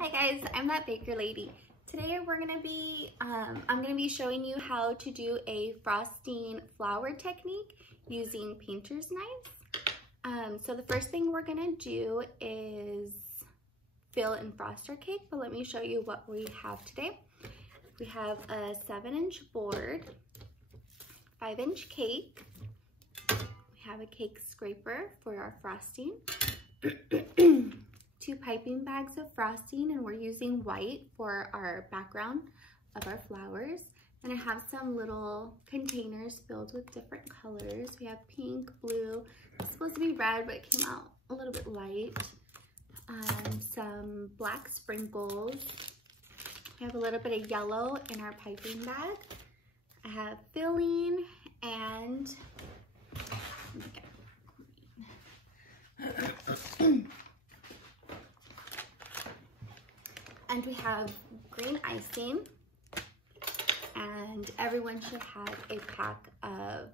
Hi guys, I'm Thatbakerlady. Today we're gonna be, I'm gonna be showing you how to do a frosting flower technique using painter's knives. So the first thing we're gonna do is fill and frost our cake, but let me show you what we have today. We have a 7-inch board, 5-inch cake. We have a cake scraper for our frosting. 2 piping bags of frosting, and we're using white for our background of our flowers. And I have some little containers filled with different colors. We have pink, blue, it's supposed to be red, but it came out a little bit light. Some black sprinkles. I have a little bit of yellow in our piping bag. I have filling and and we have green icing, and everyone should have a pack of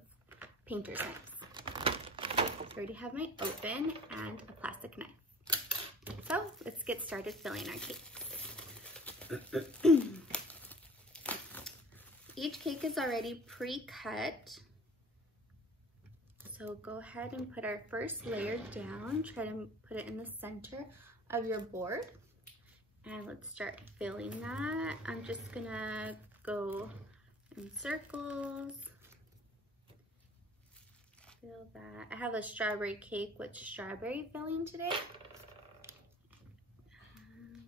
painter's knives. I already have my open and a plastic knife. So let's get started filling our cake. Each cake is already pre-cut. So go ahead and put our first layer down. Try to put it in the center of your board. And let's start filling that. I'm just gonna go in circles. Fill that. I have a strawberry cake with strawberry filling today. And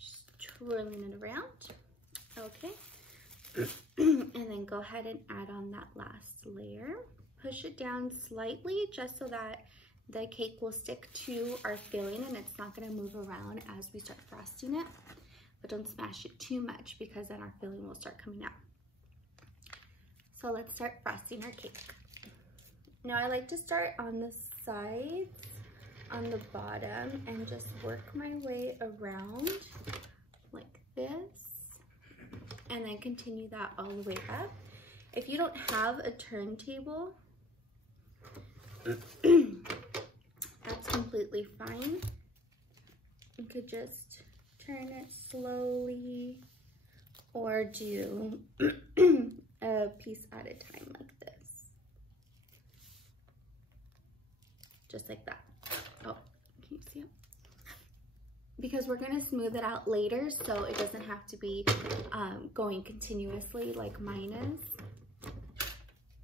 just twirling it around. Okay. And then go ahead and add on that last layer. Push it down slightly just so that the cake will stick to our filling and it's not going to move around as we start frosting it. But don't smash it too much because then our filling will start coming out. So let's start frosting our cake. Now I like to start on the sides, on the bottom, and just work my way around like this. And then continue that all the way up. If you don't have a turntable, that's completely fine. You could just turn it slowly or do a piece at a time like this. Just like that. Oh, can you see it? Because we're gonna smooth it out later, so it doesn't have to be going continuously like mine is.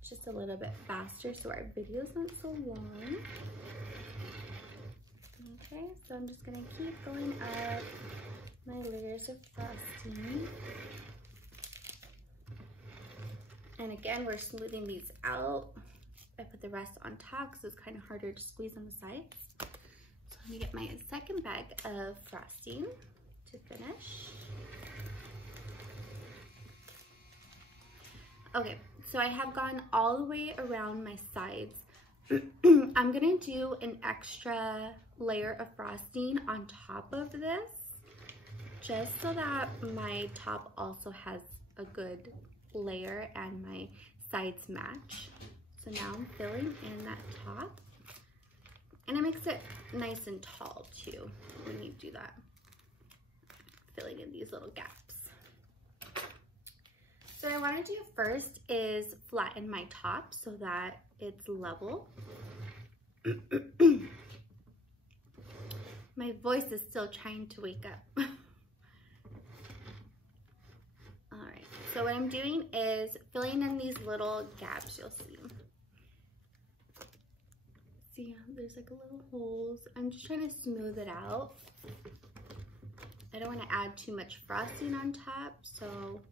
Just a little bit faster so our video's not so long. Okay, so I'm just gonna keep going up my layers of frosting. And again, we're smoothing these out. I put the rest on top because it's kind of harder to squeeze on the sides. So let me get my second bag of frosting to finish. Okay, so I have gone all the way around my sides. I'm gonna do an extra layer of frosting on top of this, just so that my top also has a good layer and my sides match. So now I'm filling in that top. And it makes it nice and tall too when you do that. Filling in these little gaps. So what I want to do first is flatten my top so that it's level. My voice is still trying to wake up. Alright, so what I'm doing is filling in these little gaps, you'll see. See, there's like a little holes. I'm just trying to smooth it out. I don't want to add too much frosting on top, so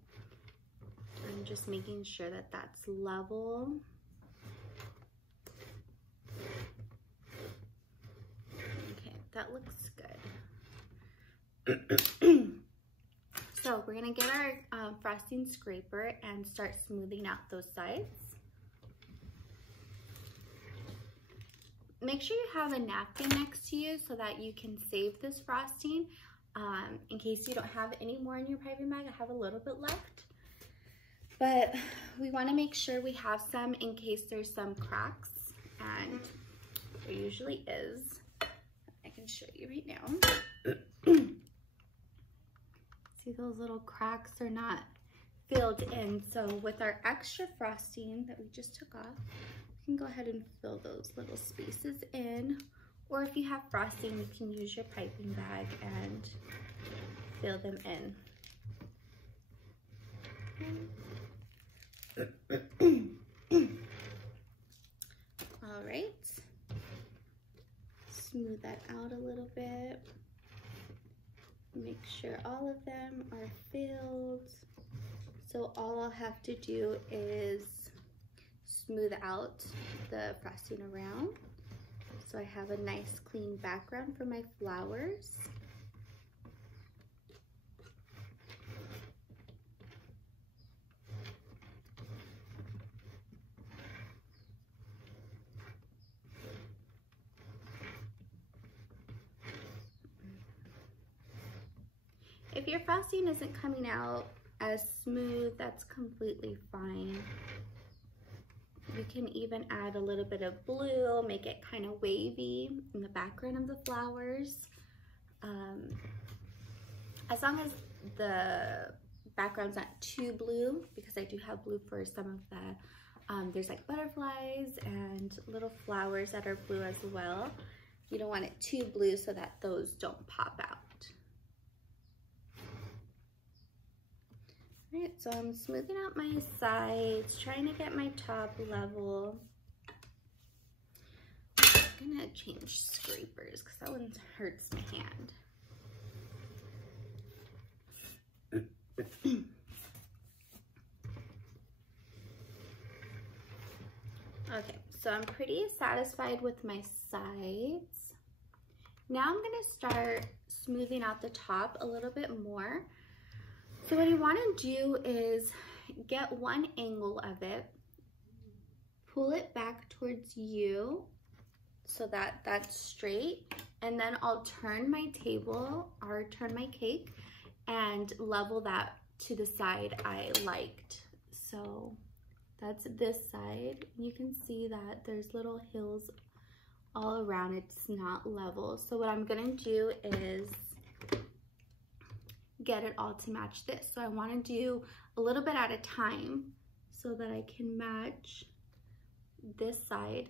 I'm just making sure that that's level. Okay, that looks good. So we're gonna get our frosting scraper and start smoothing out those sides. Make sure you have a napkin next to you so that you can save this frosting. In case you don't have any more in your piping bag, I have a little bit left. But we want to make sure we have some in case there's some cracks, and there usually is. can show you right now. See, those little cracks are not filled in. So with our extra frosting that we just took off, you can go ahead and fill those little spaces in. Or if you have frosting, you can use your piping bag and fill them in. All right. Smooth that out a little bit. Make sure all of them are filled. So all I'll have to do is smooth out the frosting around. So I have a nice clean background for my flowers. If your frosting isn't coming out as smooth, that's completely fine. You can even add a little bit of blue, make it kind of wavy in the background of the flowers. As long as the background's not too blue, because I do have blue for some of the, there's like butterflies and little flowers that are blue as well. You don't want it too blue so that those don't pop out. All right, so I'm smoothing out my sides, trying to get my top level. I'm gonna change scrapers because that one hurts my hand. Okay, so I'm pretty satisfied with my sides. Now I'm gonna start smoothing out the top a little bit more. So what you want to do is get one angle of it, pull it back towards you so that that's straight, and then I'll turn my table or turn my cake and level that to the side I liked. So that's this side. You can see that there's little hills all around. It's not level. So what I'm gonna do is get it all to match this. So I want to do a little bit at a time so that I can match this side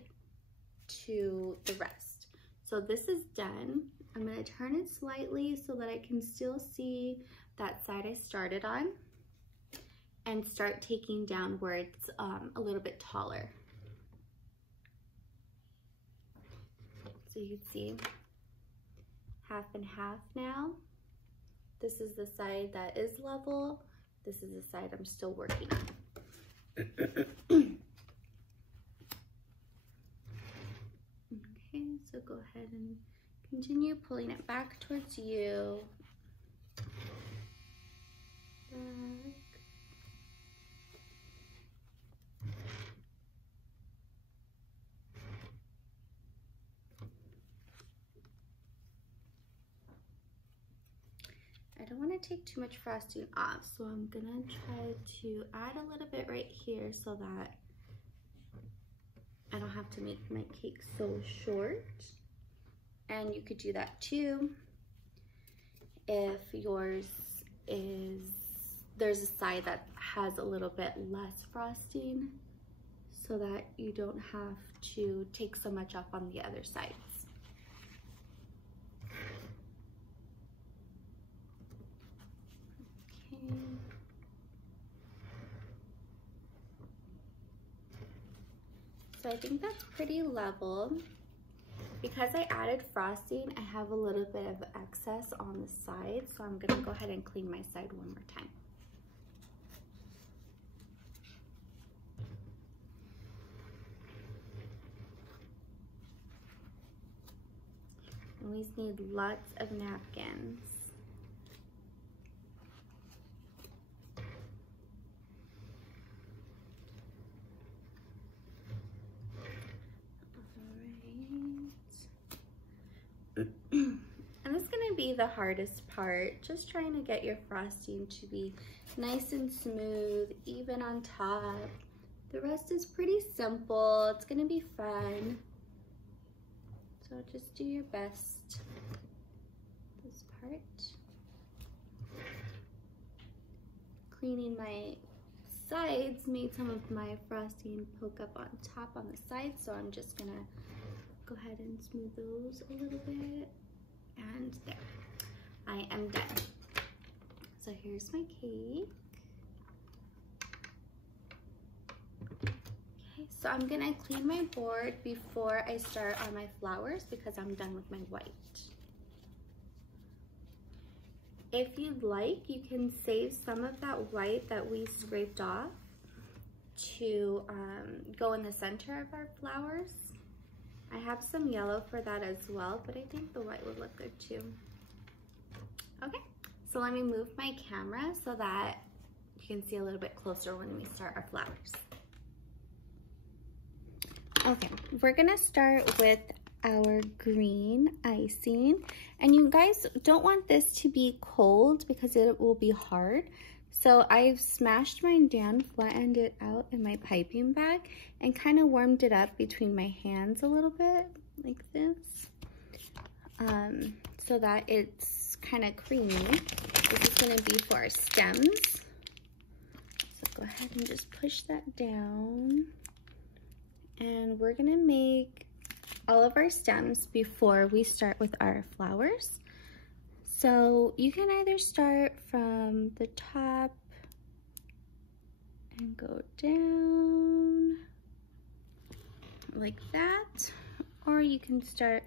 to the rest. So this is done. I'm going to turn it slightly so that I can still see that side I started on and start taking down where it's a little bit taller. So you can see half and half now. This is the side that is level. This is the side I'm still working on. Okay, so go ahead and continue pulling it back towards you. Back. I don't want to take too much frosting off, so I'm gonna try to add a little bit right here so that I don't have to make my cake so short. And you could do that too if yours is, there's a side that has a little bit less frosting so that you don't have to take so much off on the other sides. So I think that's pretty level. Because I added frosting, I have a little bit of excess on the side, so I'm gonna go ahead and clean my side one more time. Always need lots of napkins. And this is going to be the hardest part, just trying to get your frosting to be nice and smooth, even on top. The rest is pretty simple. It's going to be fun. So So just do your best. This part. Cleaning my sides made some of my frosting poke up on top on the sides, so I'm just gonna go ahead and smooth those a little bit. And there, I am done. So here's my cake. Okay, so I'm gonna clean my board before I start on my flowers because I'm done with my white. If you'd like, you can save some of that white that we scraped off to go in the center of our flowers. I have some yellow for that as well, but I think the white would look good too. Okay, so let me move my camera so that you can see a little bit closer when we start our flowers. Okay, we're gonna start with our green icing, and you guys don't want this to be cold because it will be hard. So I've smashed mine down, flattened it out in my piping bag, and kind of warmed it up between my hands a little bit like this, so that it's kind of creamy. This is going to be for our stems. So go ahead and just push that down, and we're going to make all of our stems before we start with our flowers. So you can either start from the top and go down like that, or you can start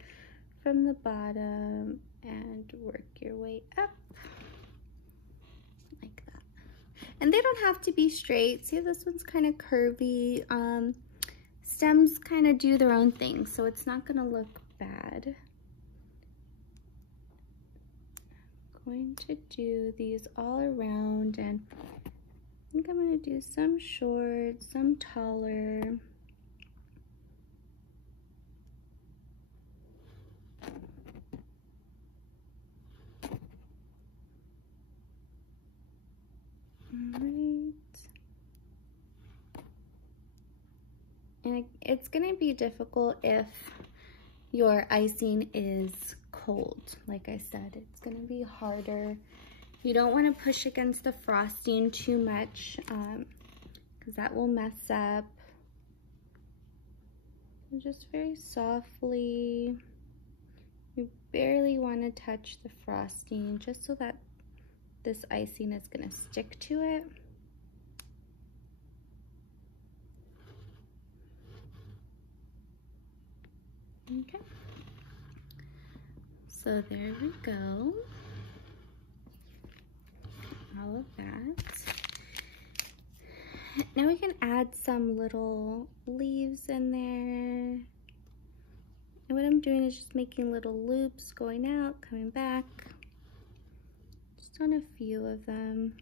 from the bottom and work your way up like that. And they don't have to be straight. See, this one's kind of curvy. Stems kind of do their own thing, so it's not going to look bad. I'm going to do these all around, and I think I'm going to do some short, some taller. All right. And it's going to be difficult if your icing is cold. Like I said, it's going to be harder. You don't want to push against the frosting too much because that will mess up. So just very softly. You barely want to touch the frosting just so that this icing is going to stick to it. Okay, so there we go, all of that. Now we can add some little leaves in there. And what I'm doing is just making little loops going out, coming back, just on a few of them.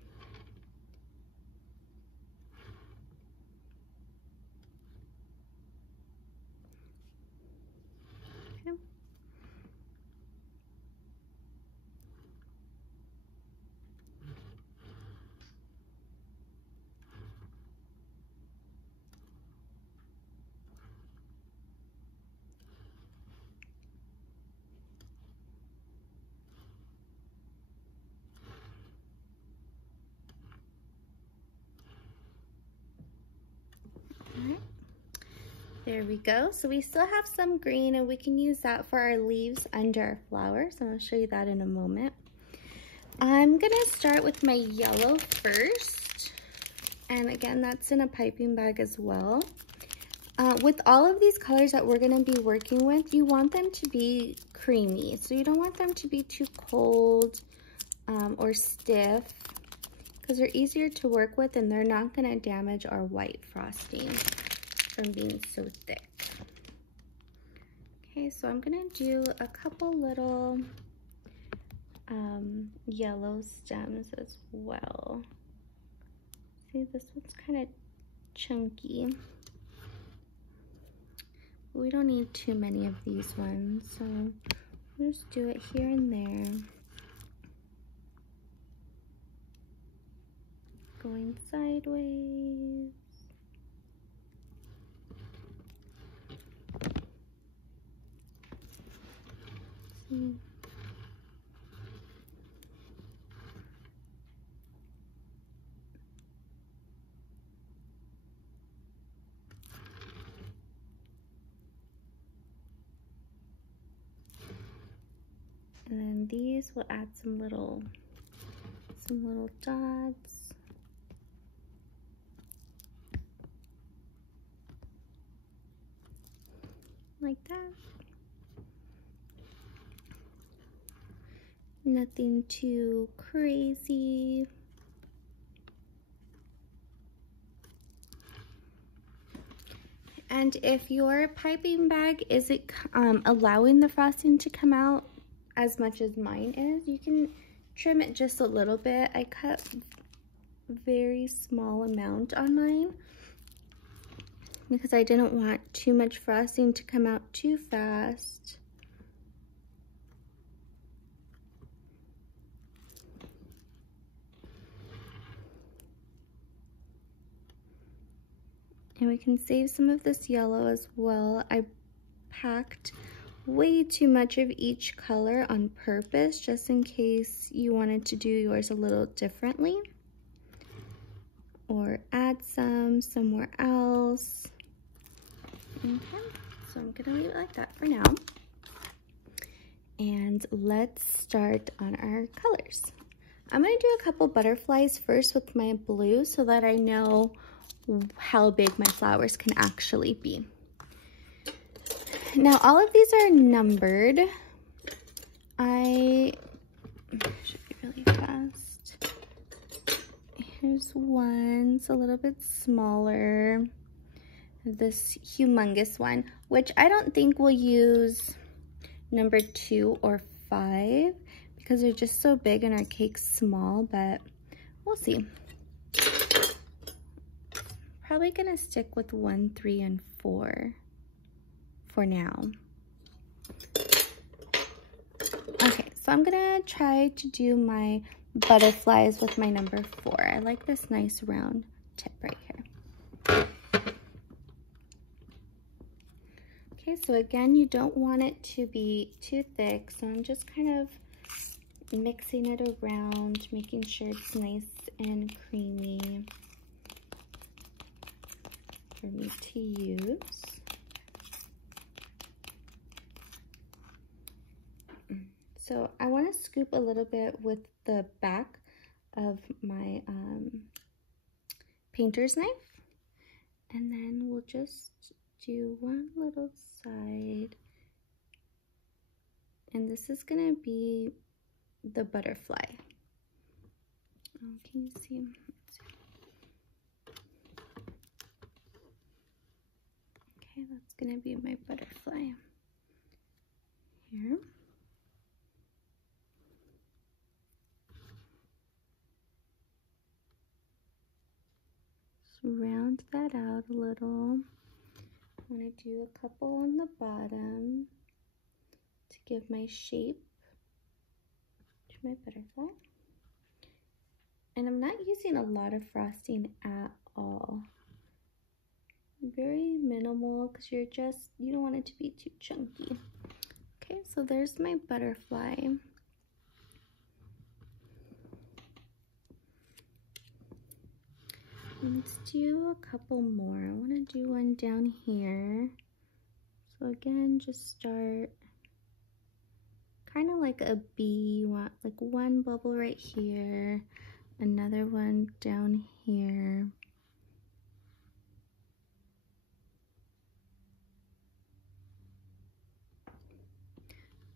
Okay. There we go. So we still have some green, and we can use that for our leaves under our flowers. And I'll show you that in a moment. I'm gonna start with my yellow first. And again, that's in a piping bag as well. With all of these colors that we're gonna be working with, you want them to be creamy. So you don't want them to be too cold or stiff, because they're easier to work with and they're not gonna damage our white frosting from being so thick. Okay, so I'm gonna do a couple little yellow stems as well. See, this one's kind of chunky. We don't need too many of these ones, so I'll just do it here and there. Going sideways. see. And then these will add some little dots. Like that. Nothing too crazy. And if your piping bag isn't allowing the frosting to come out as much as mine is, you can trim it just a little bit. I cut very small amount on mine because I didn't want too much frosting to come out too fast. And we can save some of this yellow as well. I packed way too much of each color on purpose, just in case you wanted to do yours a little differently. Or add some somewhere else. Okay, so I'm gonna leave it like that for now. And let's start on our colors. I'm gonna do a couple butterflies first with my blue so that I know how big my flowers can actually be. Now all of these are numbered. I should be really fast. Here's one, it's a little bit smaller. This humongous one, which I don't think we'll use number 2 or 5 because they're just so big and our cake's small, but we'll see. Probably gonna stick with 1, 3, and 4 for now. Okay, so I'm gonna try to do my butterflies with my number 4. I like this nice round tip right here. Okay, so again, you don't want it to be too thick, so I'm just kind of mixing it around, making sure it's nice and creamy for me to use. So I want to scoop a little bit with the back of my painter's knife, and then we'll just do one little side, and this is gonna be the butterfly. Oh, can you see? Okay, that's gonna be my butterfly here. Round that out a little. I'm going to do a couple on the bottom to give my shape to my butterfly. And I'm not using a lot of frosting at all. Very minimal because you don't want it to be too chunky. Okay, so there's my butterfly. Let's do a couple more. I want to do one down here. So again, just start kind of like a bee. You want like one bubble right here, another one down here.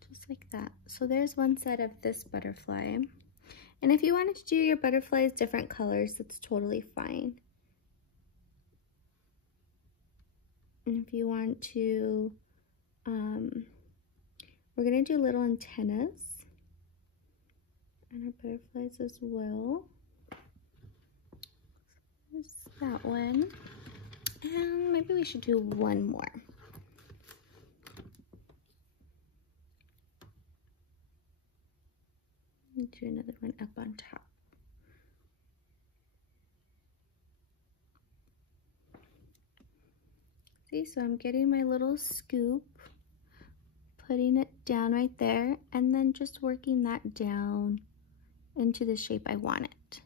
Just like that. So there's one side of this butterfly. And if you wanted to do your butterflies different colors, that's totally fine. And if you want to, we're gonna do little antennas and our butterflies as well. There's that one. And maybe we should do one more. Do another one up on top. See, so I'm getting my little scoop, putting it down right there and then just working that down into the shape I want it.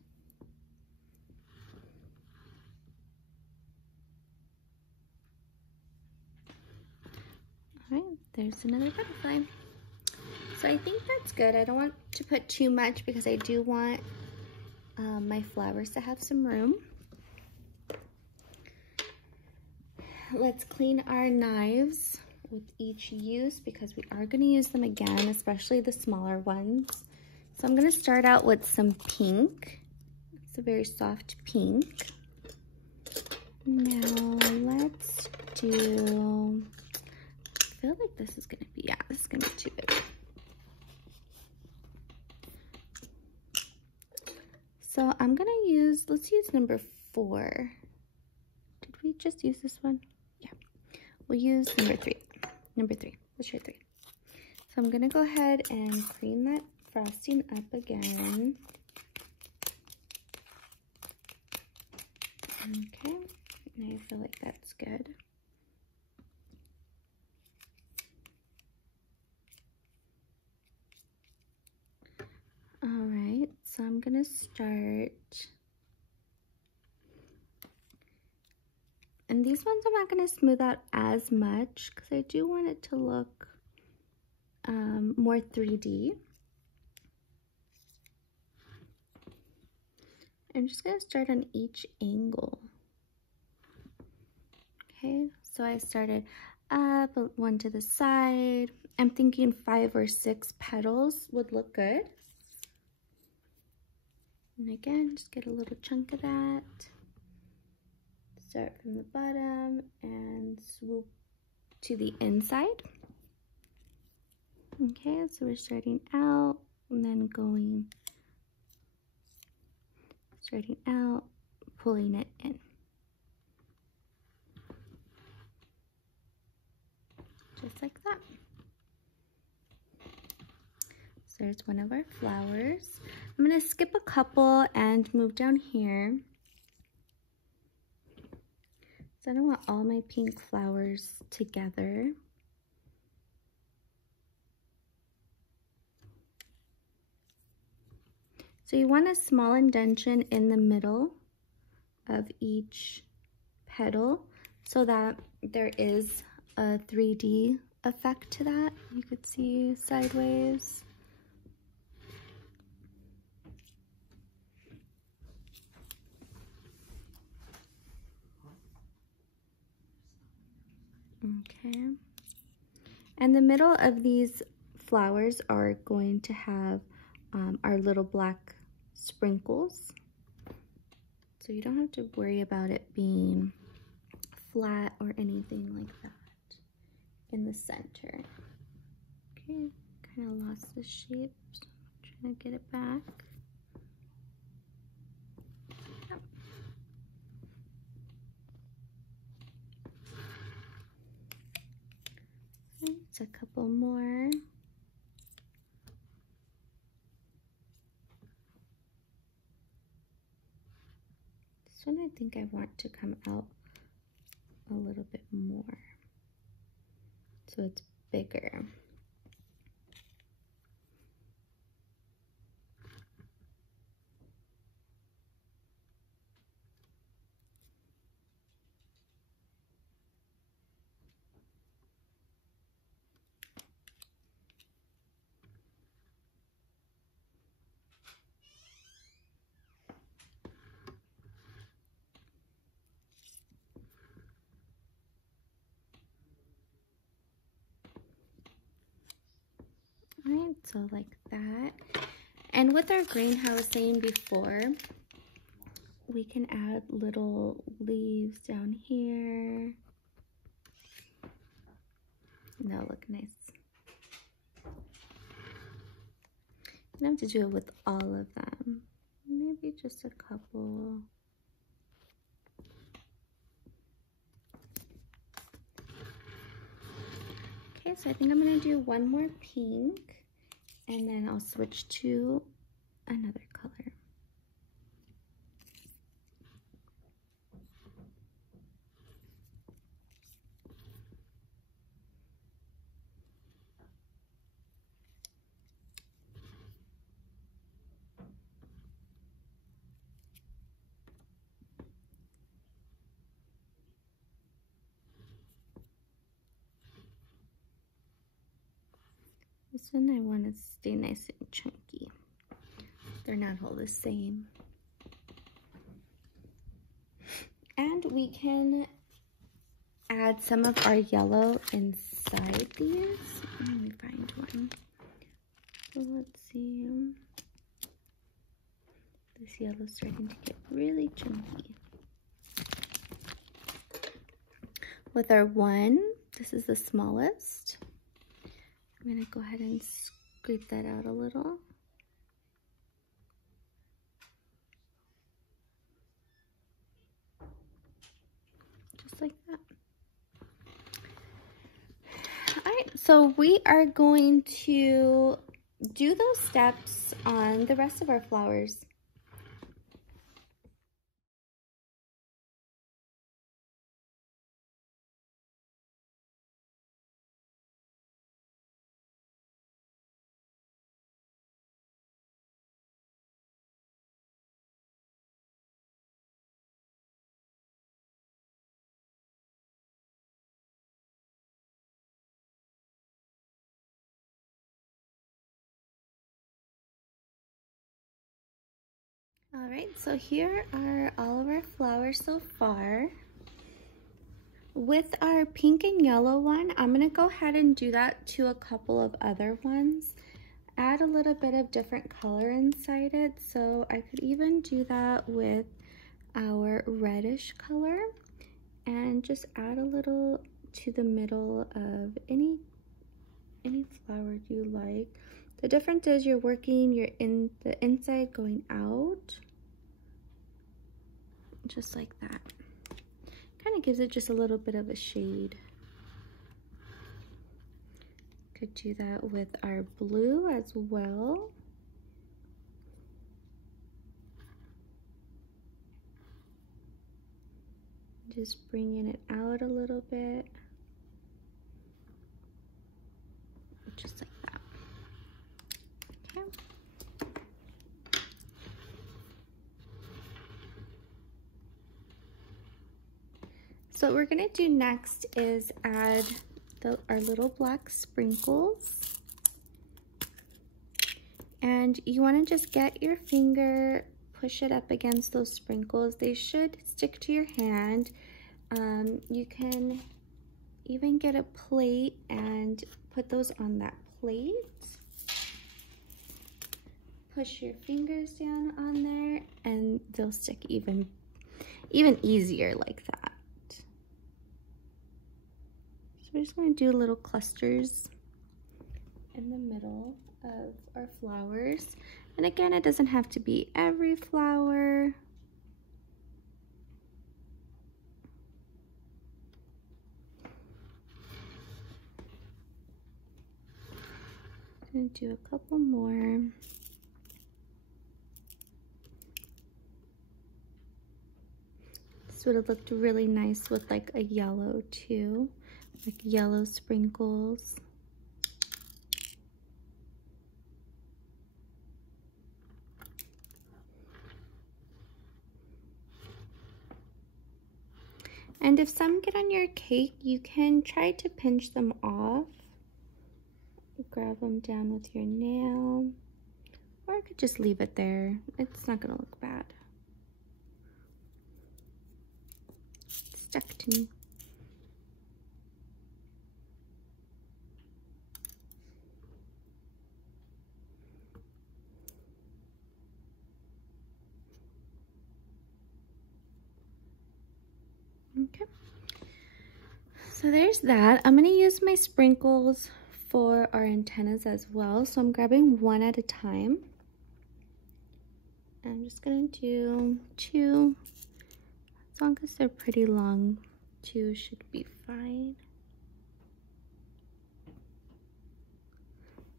All right, there's another butterfly. So I think that's good. I don't want to put too much because I do want my flowers to have some room. Let's clean our knives with each use because we are going to use them again, especially the smaller ones. So I'm going to start out with some pink. It's a very soft pink. Now let's do, I feel like this is going to be, yeah, this is going to be too big. So I'm going to use, let's use number 4. Did we just use this one? Yeah. We'll use number 3. Number 3. Let's try 3. So I'm going to go ahead and clean that frosting up again. Okay. And I feel like that's good. All right. So I'm going to start. And these ones I'm not going to smooth out as much because I do want it to look more 3D. I'm just going to start on each angle. Okay, so I started up, one to the side. I'm thinking 5 or 6 petals would look good. And again, just get a little chunk of that. Start from the bottom and swoop to the inside. Okay, so we're starting out and then starting out, pulling it in. Just like that. So there's one of our flowers. I'm going to skip a couple and move down here. So I don't want all my pink flowers together. So you want a small indentation in the middle of each petal so that there is a 3D effect to that. You could see sideways. Okay. And the middle of these flowers are going to have our little black sprinkles. So you don't have to worry about it being flat or anything like that in the center. Okay, kind of lost the shape, so I'm trying to get it back. Yep. It's a couple more. This one I think I want to come out a little bit more, so it's bigger. Alright, so like that. And with our green, how I was saying before, we can add little leaves down here. That'll look nice. You don't have to do it with all of them. Maybe just a couple. Okay, so I think I'm gonna do one more pink and then I'll switch to another color. This one I want to stay nice and chunky. They're not all the same. And we can add some of our yellow inside these. Let me find one. So let's see. This yellow's starting to get really chunky. With our one, this is the smallest. I'm gonna go ahead and scoop that out a little. Just like that. All right, so we are going to do those steps on the rest of our flowers. All right, so here are all of our flowers so far. With our pink and yellow one, I'm gonna go ahead and do that to a couple of other ones. Add a little bit of different color inside it. So I could even do that with our reddish color and just add a little to the middle of any flower you like. The difference is you're in the inside going out, just like that. Kind of gives it just a little bit of a shade. Could do that with our blue as well. Just bringing it out a little bit. Just like that. Okay. So what we're gonna do next is add our little black sprinkles. And you wanna just get your finger, push it up against those sprinkles. They should stick to your hand. You can even get a plate and put those on that plate. Push your fingers down on there and they'll stick even easier like that. So we're just gonna do little clusters in the middle of our flowers. And again, it doesn't have to be every flower. I'm gonna do a couple more. This would have looked really nice with like a yellow too, like yellow sprinkles. And if some get on your cake, you can try to pinch them off. Grab them down with your nail, or I could just leave it there. It's not gonna look bad. It's stuck to me. Okay, so there's that. I'm gonna use my sprinkles for our antennas as well. So I'm grabbing one at a time. I'm just gonna do 2. As long as they're pretty long, 2 should be fine.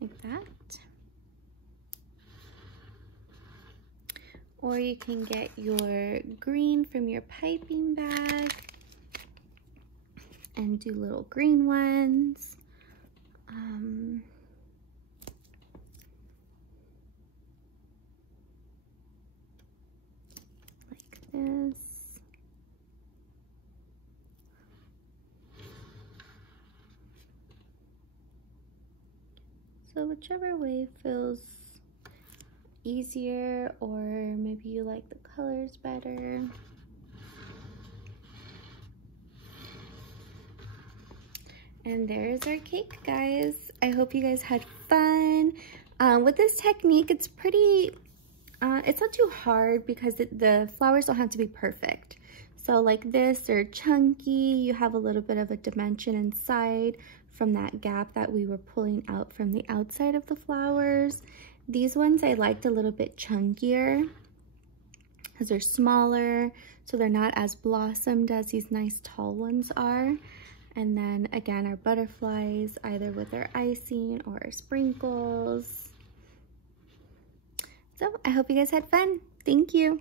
Like that. Or you can get your green from your piping bag and do little green ones. Like this. So whichever way feels easier, or maybe you like the colors better. And there's our cake, guys. I hope you guys had fun. With this technique, it's pretty, it's not too hard because the flowers don't have to be perfect. So like this, they're chunky. You have a little bit of a dimension inside from that gap that we were pulling out from the outside of the flowers. These ones I liked a little bit chunkier because they're smaller, so they're not as blossomed as these nice tall ones are. And then again, our butterflies, either with their icing or our sprinkles. So I hope you guys had fun. Thank you.